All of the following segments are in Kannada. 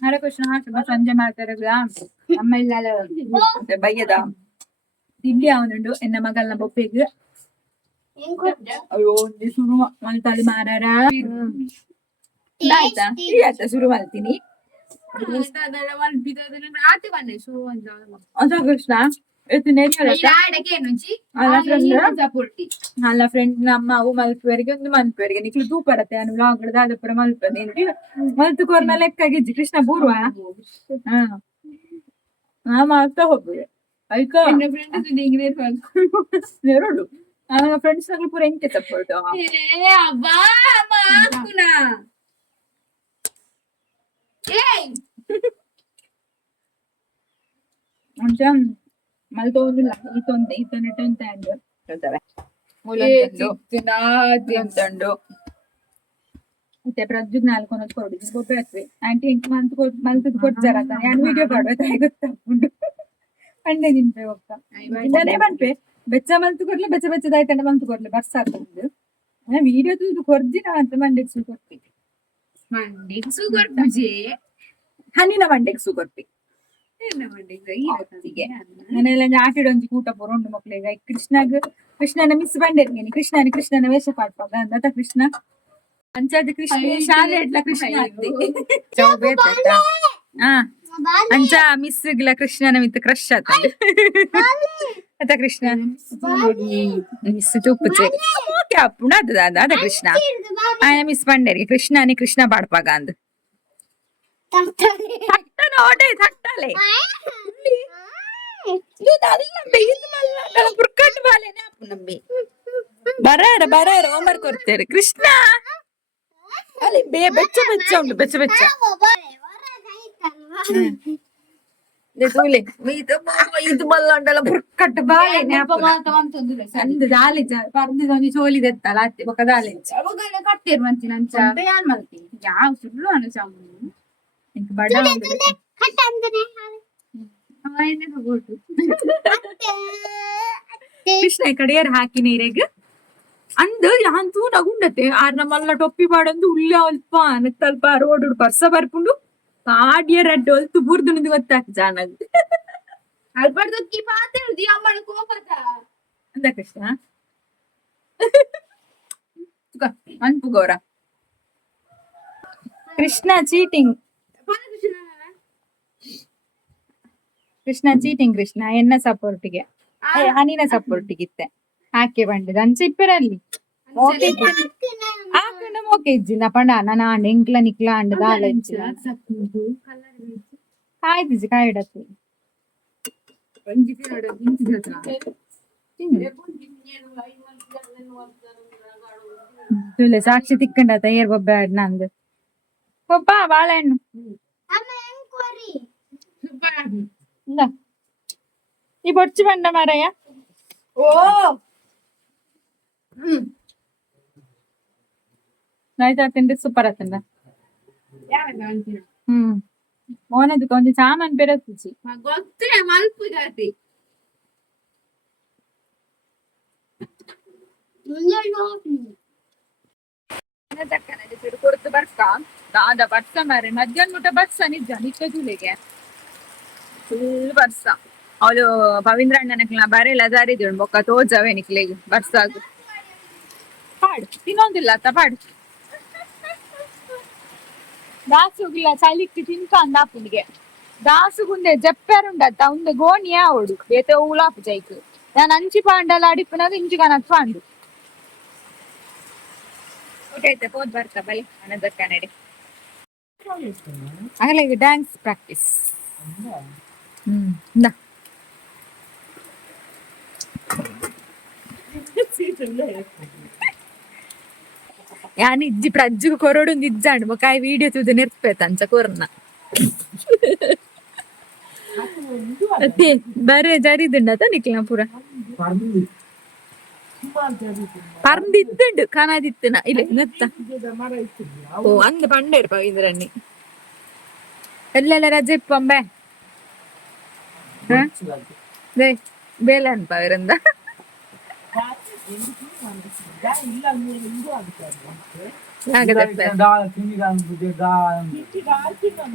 ಹರೇ ಕೃಷ್ಣ ಸಂಜೆ ಮಾಡ್ತಾರೆ ಅಮ್ಮ ಇಲ್ಲ ಬಯ್ಯದ ತಿಂಡಿ ಅವನುಂಡು ಎನ್ನ ಮಗಲ್ನ ಬೊಪ್ಪೆಗ್ ಅಯ್ಯೋ ಶುರು ಮಲ್ತಲ್ಲಿ ಮಾರಾರ ಆಯ್ತಾ ಆಯ್ತಾ ಶುರು ಮಾಡ್ತೀನಿ ಕೃಷ್ಣ ಅಲ್ಲ ಫ್ರೆಂಡ್ ನಮ್ಮ ಅವು ಮಲ್ಪುವರೆಗೆ ಒಂದು ಮಲ್ಪುವರೆಗೆ ನಿಕ್ಲು ತೂಪಡತ್ತೆ ನಾನು ವ್ಲಾಗ್ ದಾದಪುರ ಮಲ್ಪದೆ ಮಲ್ತು ಕೋರ್ನ ಲೆಕ್ಕಾಗಿಜ್ಜಿ ಕೃಷ್ಣ ಬೂರ್ವ ಹಾ ಮಾಡ್ತಾ ಹೋಗ್ಬೋದು ಆಯ್ತಾ ಎರಡು ನನ್ನ ಫ್ರೆಂಡ್ಸ್ ನಗಳು ಪೂರ ಎಂಟೆ ಸಪೋರ್ಟ್ ಅಂತ ಮಲ್ತೋದಿಲ್ಲ ಈತೊಂದು ಅಂತ ಹೇಳ್ತಾರೆ ಮತ್ತೆ ಪ್ರಜ್ಜುಗ್ 4 ಒಂದೊಂದು ಕೊಡಿದ್ರು ಗೊಬ್ಬರ ಹಾಕ್ವಿ ಆಂಟಿ ಇಂಕ್ ಮಲ್ತದ್ ಕೊಡ್ತಾರ ನಾನು ವಿಡಿಯೋ ಮಾಡ್ಬೇಕಾಗಿ ಗೊತ್ತಾಗ್ಬಿಟ್ಟು ಅಂಡೆ ನಿಂತೆ ಹೋಗ್ತಾ ಇಲ್ಲೇ ಬಂದ್ಪೆ ಬೆಚ್ಚ ಮಲ್ತು ಕೊಡ್ಲಿ ಬೆಚ್ಚ ಬೆಚ್ಚದಾಯ್ತಂಡ ಮಲ್ತು ಕೊಡ್ಲಿ ಬರ್ಸ ಹಾಕೊಂಡು ವಿಡಿಯೋ ಇದು ಕೊರ್ಜಿ ನಾವಂತ ಮಂಡೆಗ್ ಸೂ ಕೊಡ್ತೀವಿ ಹನಿನ ಮಂಡೆಗ್ ಸೂ ಕೊಡ್ತೀವಿ ಮನೆಯಲ್ಲ ಆಟಿಡೊಂಜಿ ಕೂಟ ಪುರೋಂಡು ಮಕ್ಳಿಗೆ ಕೃಷ್ಣನ ಮಿಸ್ ಬಂದಿರ್ತೀನಿ ಕೃಷ್ಣನ ವೇಷ ಪಾಡ್ಪಾಗ ಅಂತ ಕೃಷ್ಣ ಅಂಚಾದ ಕೃಷ್ಣ ಶಾಲೆ ಇಡ್ಲ ಕೃಷ್ಣ ಅಂಚ ಮಿಸ್ ಗಿಲ ಕೃಷ್ಣನ ಮಿತ್ ಕ್ರಶ್ ಆತ ಕೃಷ್ಣ ಮಿಸ್ ತೂಪುಚೆ ಅಪ್ಪುಣ ಅದ ಕೃಷ್ಣ ಆಯ್ನ ಮಿಸ್ ಬಂಡೇರಿ ಕೃಷ್ಣ ಪಾಡ್ಪಾಗ ಅಂದ್ ತಟ್ಟಲೆ ಬರಾರ ಹೋಮ್ವರ್ಕ್ ಕೊಡ್ತೇವೆ ಕೃಷ್ಣ ಅಲ್ಲಿ ಬೆಚ್ಚ ಉಂಟು ಬೆಚ್ಚ ಇದು ಮಲ್ಲಂಡಲ್ಲ ಬುರ್ಕಟ್ಟು ಬಾಳೆನೆ ಅಂದು ದಾಲೆ ಪರ್ದಿದೊಂದು ಚೋಲಿದೆತ್ತಲ್ಲ ಅತ್ತೆ ಬೊಕ್ಕ ದಾಲೆ ಕಟ್ಟೇರು ಮಂಚಿನ ಅಂಚ ಯಾನ್ ಮಲ್ತಿ ಯಾವ ಸುಳ್ಳು ಅನಸ ಬಡ ಕೃಷ್ಣ ಕಡೆಯರ್ ಹಾಕಿ ನೀರೆಗ್ ಅಂದ್ ಯಾಂತೂ ನಗುಂಡತೆ ಆರ್ನ ಮಲ್ಲ ಟೊಪ್ಪಿ ಪಾಡಂದು ಉಳ್ಳ ಅಲ್ಪ ನೆತ್ತಲ್ಪ ರೋಡ್ ಬರ್ಸ ಬರ್ಪುಂಡು ಪಾಡ್ಯ ರಡ್ಡು ಅಲ್ತು ಬುರ್ದು ಗೊತ್ತಾಕ ಜಾನಗ್ ಅಲ್ಪಡ್ದಕ್ಕಿ ಪಾತೇಳ್ದಿ ಅಮ್ಮಳ ಕೋಪದ ಅಂದ ಕೃಷ್ಣ ಅನ್ಪು ಗೌರ ಕೃಷ್ಣ ಚೀಟಿಂಗ್ ಕೃಷ್ಣ ಎನ್ನ ಸಪೋರ್ಟಿಗೆ ಹನಿನ ಸಪೋರ್ಟಿಗಿತ್ತೆ ಹಾಕಿ ಬಂಡಿದ ಅಂಚೆ ಇಪ್ಪರಲ್ಲಿ ಆಕಂಡ ಮೋಕೆ ಇಜ್ಜಿನ ಪಂಡ ನಾನು ಆಂಡ ಎಂಕ್ಲ ನಿಕ್ಲ ಆಂಡ ದಾಲ ಕಾಯ್ದಿಜಿ ಕಾಯಿಡತ್ತೆ ಸಾಕ್ಷಿ ತಿಕ್ಕಂಡತ ಏರ್ ಬೊಬ್ಬ ನಂದು ಒಬ್ಬ ಬಾಳೆಹಣ್ಣು ಈ ಬೊಡ್ಚಿ ಬಂಡ ಮಾರಯ್ಯ ಓ ಆಯ್ತಾ ತಿಂದ್ರೆ ಸೂಪರ್ ಆತಂಡ ಮೋನದು ಕೊಂಚ ಸಾಮಾನ್ ಬೆರತಿಸಿ ಗೊತ್ತೇ ಮಲ್ಪು ಜಾತಿ ಕೊಡ್ತು ಬರ್ಕ ದಾದ ಬರ್ಸ ಮಾರೆ ಮಧ್ಯಾಹ್ನ ಊಟ ಬರ್ಸ ನಿಜ ನಿಕ್ಕ ಜೂಲಿಗೆ ಫುಲ್ ಬರ್ಸ ಅವಳು ಪವೀಂದ್ರ ಅಣ್ಣನ ಬರೆಲ್ಲ ದಾರಿದ್ರು ಬೊಕ್ಕ ತೋಜವೇ ನಿಕ್ಲೆಗೆ ಬರ್ಸಾಗು ಪಾಡು ತಿನ್ನೊಂದಿಲ್ಲ ಅತ್ತ ಪಾಡು ದಾಸುಗಿಲ್ಲ ಚಳಿಕ್ಕೆ ತಿನ್ಕಂದ ಅಪ್ಪನಿಗೆ ದಾಸುಗುಂದೆ ಜಪ್ಪರುಂಡತ್ತ ಉಂದೆ ಗೋಣಿಯ ಅವಡು ಏತ ಉಲಾಪು ಜೈಕು ನಾನು ಅಂಚಿ ಪಾಂಡಲ್ಲ ಅಡಿಪಿನಾಗ ಇಂಚಿಗನತ್ ಪಾಂಡು ಊಟೈತೆ ಹೋದ್ ಬರ್ತಾ ಬಲಿ ಅನದಕ್ಕ ನಡಿ ಆಗಲೇ ಈಗ ಡ್ಯಾನ್ಸ್ ಪ್ರಾಕ್ಟೀಸ್ ಯಾನ್ ಇಜ್ಜಿ ಪ್ರಜ್ಜುಗು ಕೊರಡು ನಿಜ್ಜಾಂಡು ಮೊಕಾಯಿ ವಿಡಿಯೋ ತುದು ನೆರ್ಪೇತ ಅಂಚ ಕೊರ್ನ ಅತ್ತೆ ಬರೇ ಜರಿದುಂಡತ ನಿಕ್ಲ ಪೂರ ಪರ್ದಿದ್ದುಂಡು ಕಾಣದಿತ್ತನ ಇಲ್ಲ ನೆತ್ತ ಓ ಅಂದ ಪಂಡೇರು ಪವೀಂದ್ರಣ್ಣಿ ಎಲ್ಲೆಲ್ಲ ರಜೆ ಇಪ್ಪಂಬೆ ಬೇಲೆ ಅನ್ಪ ಅವರಿಂದ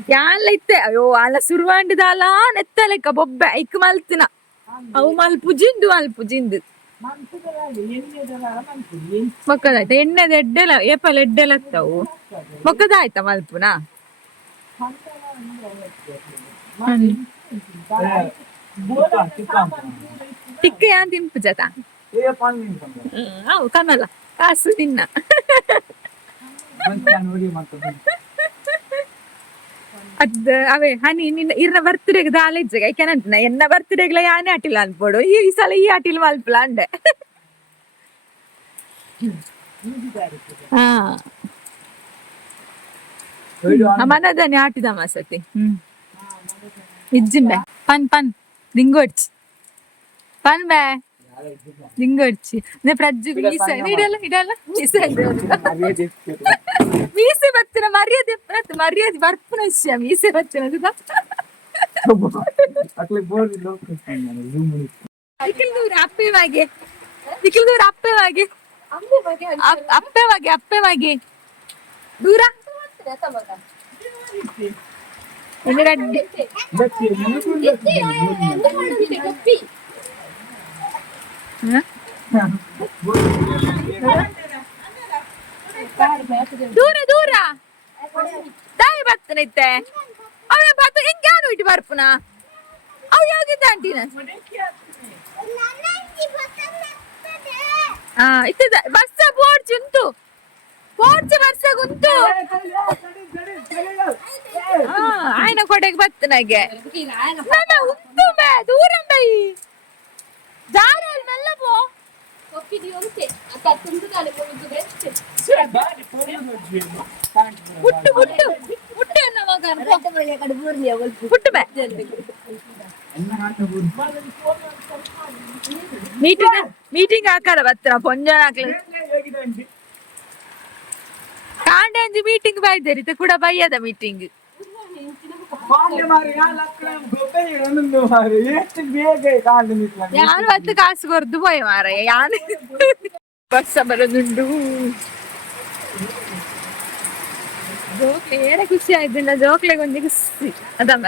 ಯಾನ್ಲ ಇತ್ತೆ ಅಯ್ಯೋ ಅಲ್ಲ ಸುರುವಾಂಡಿದಾಲ ನೆತ್ತಲೆಕ್ಕ ಬೊಬ್ಬೆ ಐಕ್ ಮಲ್ತಿನ ಅವು ಮಲ್ಪುಜಿಂದು ಮೊಕ್ಕದಾಯ್ತ ಎಣ್ಣೆದ ಎಡ್ಡೆಲ ಏಪಲ್ ಎಡ್ಡೆಲತ್ತವು ಮೊಕ್ಕದಾಯ್ತ ಮಲ್ಪುನಾ ಟಿಕ್ಕ ಯಾನ್ ತಿನ್ಪು ಜತ ಅವು ಕನ್ನಲ್ಲ ಕಾಸು ತಿನ್ನ ಅದ್ ಅವೇ ಹನಿ ನಿನ್ನ ಇರ್ನ ಬರ್ತ್ಡೇಗ್ ದಾಲೆಜ್ಜಗ ಐಕೆನಂಟ್ನ ಎನ್ನ ಬರ್ತ್ಡೇಗ್ಲ ಯಾನೇ ಆಟಿಲ್ಲ ಅನ್ಪೋಡು ಈ ಸಲ ಈ ಆಟಿಲ್ ಮಲ್ಪಲ ಅಂಡೆ ಹಾ ಮನದನೆ ಆಟಿದ ಮಸತಿ ಇಜ್ಜಿಂಬೆ ಪನ್ ದಿಂಗೊಡ್ಚಿ ಪನ್ ಬೇ ದಿಂಗೊಡ್ಚಿ ಪ್ರಜ್ಜು ಮೀಸೆ ಇಡಲ್ಲ ಮೀಸೆ ಬತ್ತಿನ ಮರ್ಯಾದೆ ಬರ್ಪುನ ವಿಷಯ ಮೀಸೆ ಬತ್ತಿನ ಅಪ್ಪೆ ದೂರ ದೂರ ದಾಯಿ ಬರ್ತನೈತೆ ಅವ ಬತ್ತ ಹೆಂಗ್ ಯಾನು ಇಟ್ಟು ಬರ್ಪುನ ಅವ ಯಾವ್ದಿದ್ದ ಆಂಟಿನ ಇತ್ತದ ಬಸ್ಸ ಬೋರ್ಚ್ ಉಂಟು ಬರ್ಸ ಉಂಟು ಆಯ್ನ ಕೊಡೆಗೆ ಬತ್ತನಾಗೆ ಉಂಟು ಬೇ ದೂರ ಬೈ ದಾರ ಮೆಲ್ಲ ಪೋ ಮೀಟಿಂಗ್ ಹಾಕಾರ ಬತ್ತ ಪೊಂಜನ ಕಾಂಡೆ ಅಂಜಿ ಮೀಟಿಂಗ್ ಬಾಯ್ದೇರಿ ಕೂಡ ಬಯ್ಯದ ಮೀಟಿಂಗ್ ಯಾರು ಹತ್ತು ಕಾಸು ಕೊರ್ದು ಪೋಯ್ ಮಾರ ಯಾರು ಬಸ್ಸ ಬರೋದುಂಡು ಜೋಕ್ಲೆ ಏನ ಖುಷಿ ಆಯ್ತು ಜೋಕ್ಲೆಗೆ ಒಂದು ಖುಷಿ ಅದಮ್ಮ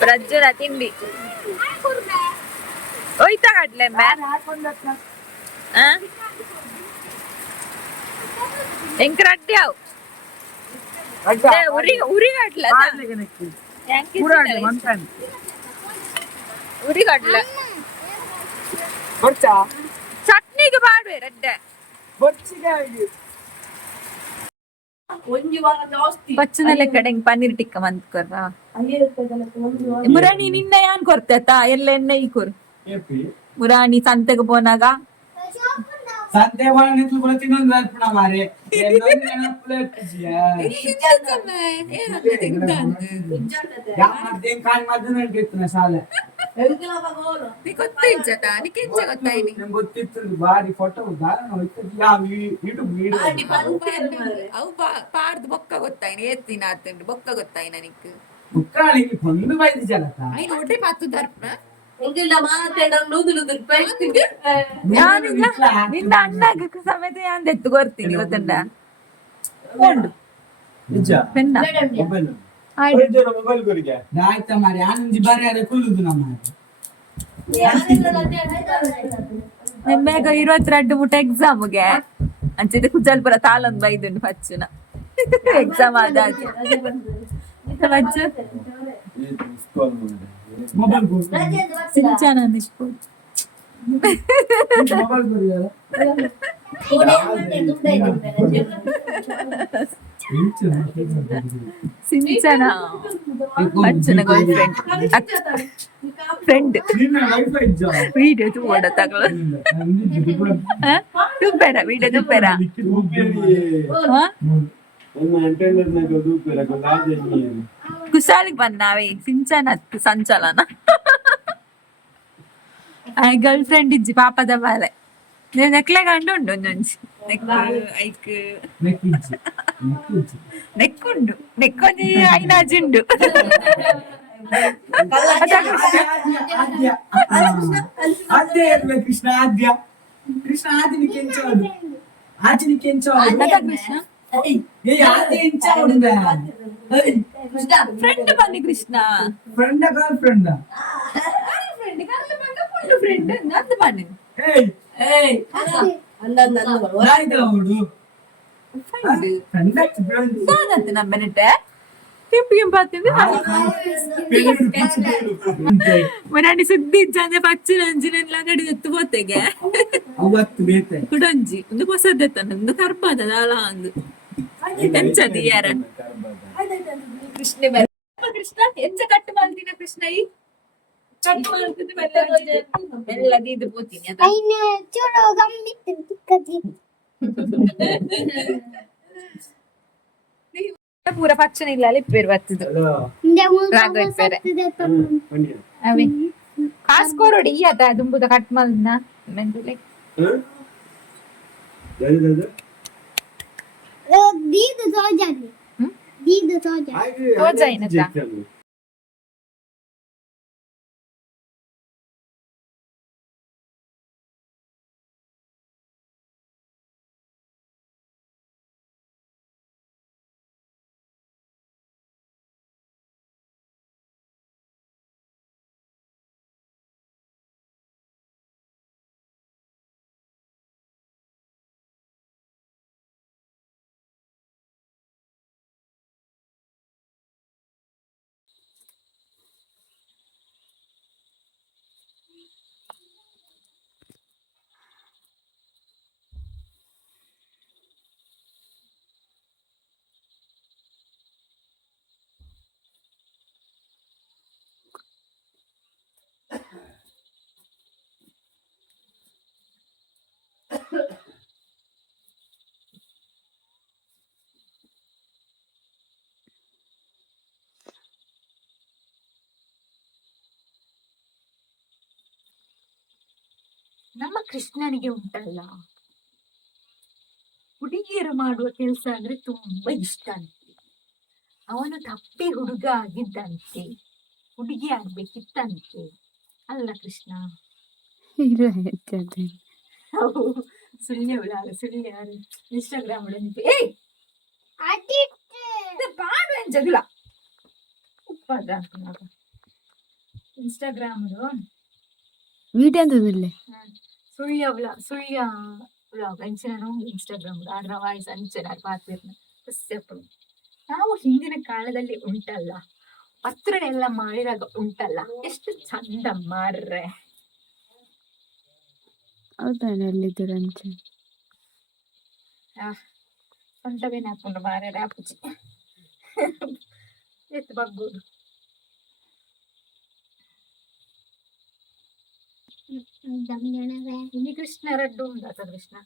ಪ್ರಜ್ವಲ ತಿಂಡಿ ಹೋಯ್ತಾ ಕಡ್ಲೆ ಎಂಕ್ ರಡ್ಡಿ ಅವು ಉರಿಗಡ್ಲ ಉರಿಗಡ್ಲ ಚಟ್ನಿಗೆ ಬಾಡ್ವೆ ರಡ್ಡೆ ಪಚ್ಚನಲೆ ಕಡೆ ಪನ್ನೀರ್ ಟಿಕ್ಕ ಮಂತ್ಕೊರ ಮುರಾಣಿ ನಿನ್ನ ಯಾನ್ ಕೊರ್ತೇತ ಎಲ್ಲ ಎಣ್ಣೆ ಈ ಕೊರ್ ಮುರಾಣಿ ಸಂತೆಗೆ ಪೋನಾಗ ಸಂತೆ ತಿನ್ನೊಂದು ಅರ್ಪಣ ಮಾರೆ ಸಾಲ ಗೊತ್ತಿತ್ತು ಬಾರಿ ಫೋಟೋ ಪಾಡ್ದು ಬೊಕ್ಕ ಗೊತ್ತಾಯ್ನ ಏತ್ತಿನ ಆತಂಡು ಬೊಕ್ಕ ಗೊತ್ತಾಯ್ನ ನಿಕ್ ಒಂದು ಬೈದು ಜಲತ ಒಡ್ಡೆ ಪಾತು ದರ್ಪಣ ನಿನ್ನ ಅಣ್ಣಗ ಸಮೇತ ಯಾನ್ ಎತ್ತು ಕೊರ್ತೀನಿ ಗೊತ್ತಂಡ ಆಯ್ತ ಮಾರಿ ಆನಂದಿ ಬರ್ಯಾರೆ ಕುಲ್ಲುದು ನಮ್ಮ ನಿಮ್ಮೇಗ 22 ಮುಟ ಎಕ್ಸಾಮ್ಗೆ ಅಂಚಿದ ಕುಜಲ್ಪುರ ತಾಲೊಂದು ಬೈದುಂಡು ಪಚ್ಚುನ ಎಕ್ಸಾಮ್ ಆದ ಸಿಂಚನ ಸಿಂಚನ ಅಚ್ಚನ ಗರ್ಲ್ ಫ್ರೆಂಡ್ ವಿಡಿಯೋ ತೂಡ ತಗೊಳ ತುಪ್ಪೆರ ವಿಡಿಯೋ ತುಪ್ಪೆರ ಕುಶಾಲಿಗೆ ಬಂದಾವೆ ಸಿಂಚನ ಸಂಚಲನ ಗರ್ಲ್ ಫ್ರೆಂಡ್ ಇಜ್ಜಿ ಪಾಪದ ಬಾಲೆ ನೆಕ್ಲೆ ಗಂಡು ಉಂಡು ಒಂದೊಂಜಿ ಐಕ್ ನೆಕ್ಕುಂಡು ನೆಕ್ಕೊಂಜಿ ಐನಾಜಿ ಉಂಡು ಆದ್ಯ ಇರ್ಬೇಕು ಕೃಷ್ಣ ಆದ್ಯ ಕೃಷ್ಣ ಆದಿನಿ ಕೆಂಚೋಡು ಆದಿನಿ ಕೆಂಚೋಡು ಕೃಷ್ಣ ಏ ಆದ್ಯ ಇಂಚೋಡು ಫ್ರೆಂಡ್ ಬನ್ನಿ Krishna friend girl friend friend ಕರ್ಲ ಬಂದ ಫುಲ್ ಫ್ರೆಂಡ್ ನಂದು ಬನ್ನಿ ಏಯ್ ಏಯ್ ನಾಯ್ದ ಅವಳು ಫ್ರೆಂಡ್ ಫ್ರೆಂಡ್ ನಾನಂತೆ ನಮ್ಮ ಬೆನೆಟ್ಟೆ ಕೆಂಪಿಗೆ ಪಾತಿಂದು ಮನಾಡಿ ಸುದ್ದಿ ಇಜ್ಜಂದೆ ಪಚ್ಚಿನ ಅಂಜಿನೆಲ್ಲ ಗಡಿ ಎತ್ತು ಬೋತೆಗೆ ಅವತ್ತು ಬೇತೆ ಕುಡಂಜಿ ಒಂದು ಹೊಸದೆತ್ತನ ಒಂದು ಕರ್ಬದ ದಾಲ ಅಂದು ಎಂಚದಿ ಯಾರ ಕೃಷ್ಣ ಕೃಷ್ಣ ಎಂಚ ಕಟ್ಟು ಮಾಡ್ತೀನ ಕೃಷ್ಣ ಈ ಕಟ್ಟು ಮಾಡ್ತಿದ್ದು ಮೆಲ್ಲ ಇದು ಬೋತೀನಿ ಅದ ಪೂರ ಪಚ್ಚನ ಇಲ್ಲ ಇಪ್ಪೇರು ಬರ್ತದು ರಾಗ ಇಪ್ಪೇರೆ ಅವೆ ಕಾಸ್ಕೋರೋಡಿ ಈ ಅದ ದುಂಬುದ ಕಟ್ ಮಲ್ನ ಮೆಂದುಲೆ ತೋಜ ಏನತ್ತ ನಮ್ಮ ಕೃಷ್ಣನಿಗೆ ಉಂಟಲ್ಲ ಹುಡುಗಿಯರು ಮಾಡುವ ಕೆಲಸ ಅಂದ್ರೆ ತುಂಬಾ ಇಷ್ಟ ಅಂತೆ. ಅವನು ತಪ್ಪಿ ಹುಡುಗ ಆಗಿದ್ದಂತೆ, ಹುಡುಗಿ ಆಗ್ಬೇಕಿತ್ತಂತೆ ಅಲ್ಲ ಕೃಷ್ಣ? ಸುಳ್ಯ ಸುಳ್ಯ ಇನ್ಸ್ಟಾಗ್ರಾಮ್ ಜಗಳ ಉಪ್ಪದ ಇನ್ಸ್ಟಾಗ್ರಾಮ್ ಸುಳ್ಯ ವ್ಲಾಗ್ ಅಂಚೆನ ಇನ್ಸ್ಟಾಗ್ರಾಮ್ ಆದ್ರ ವಾಯ್ಸ್ ಅಂಚೆನ ಪಾತಿರ್ನ ನಾವು ಹಿಂದಿನ ಕಾಲದಲ್ಲಿ ಉಂಟಲ್ಲ ಪತ್ರ ಎಲ್ಲ ಮಾಡಿದಾಗ ಉಂಟಲ್ಲ ಎಷ್ಟು ಚಂದ ಮಾರ್ರೆ. ಸೊಂಟವೇನೆ ಹಾಕೊಂಡು ಮಾರ್ರೆ ಆಪುಜಿ ಎತ್ತು ಬಗ್ಗೋದು. ಇನ್ನು ಕೃಷ್ಣ ರಡ್ಡು ಉಂಟಾತ ಕೃಷ್ಣ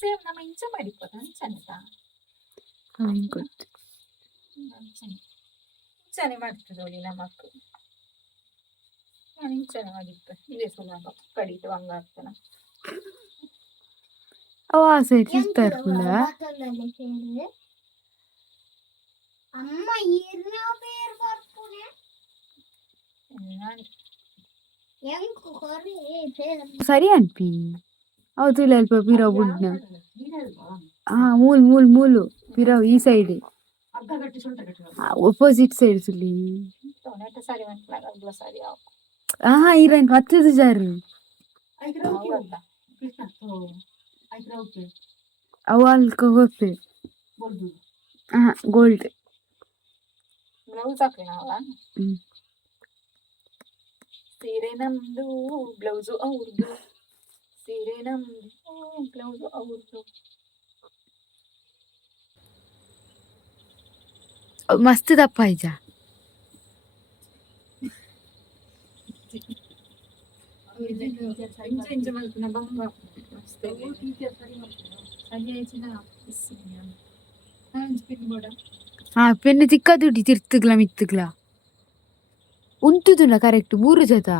ಸೇಮ್ ನಮ್ಮ ಇಂಚ ಮಾಡಿಪ್ಪದ ಅಂಚನತ ಇಂಚನೆ ಮಾಡ್ತದೋಳಿ ನಮ್ಮ ಮಕ್ಕಳು. ನಾನು ಇಂಚನೆ ಮಾಡಿತ್ತು ಇದೇ ಸುಲಭ ಕಡಿತು ಹಂಗ ಆಗ್ತಾನ. ಸರಿ ಅನ್ಪಿ ಅವತ್ತು ಅಲ್ಪ ಪಿರಾವ್ ಬುಡ್ನ ಮೂಲ್ ಮೂಲ್ ಮೂಲು ಪಿರಾವ್ ಈ ಸೈಡ್ ಒಪೋಸಿಟ್ ಸೈಡ್ ಸುಲಿ ಇರನ್ ಹತ್ತದು ಜಾರು ಅವು ಅಲ್ಕ ಗೊಪ್ಪೆ ಗೋಲ್ಡ್ ಸೀರೆ ನಮ್ದು ಬ್ಲೌಸು ಅವ್ರದ್ದು, ಸೀರೆ ನಮ್ದು ಬ್ಲೌಸು ಅವ್ರದ್ದು. ಮಸ್ತ್ ದಪ್ಪ ಆಯ್ತ ಪೆನ್ನು ತಿಕ್ಕದುಡಿ ತಿರ್ತಗ್ಲ ಮಿತ್ತಗ್ಲ ಉಂಟುದುನ ಕರೆಕ್ಟ್ 3 ಜತ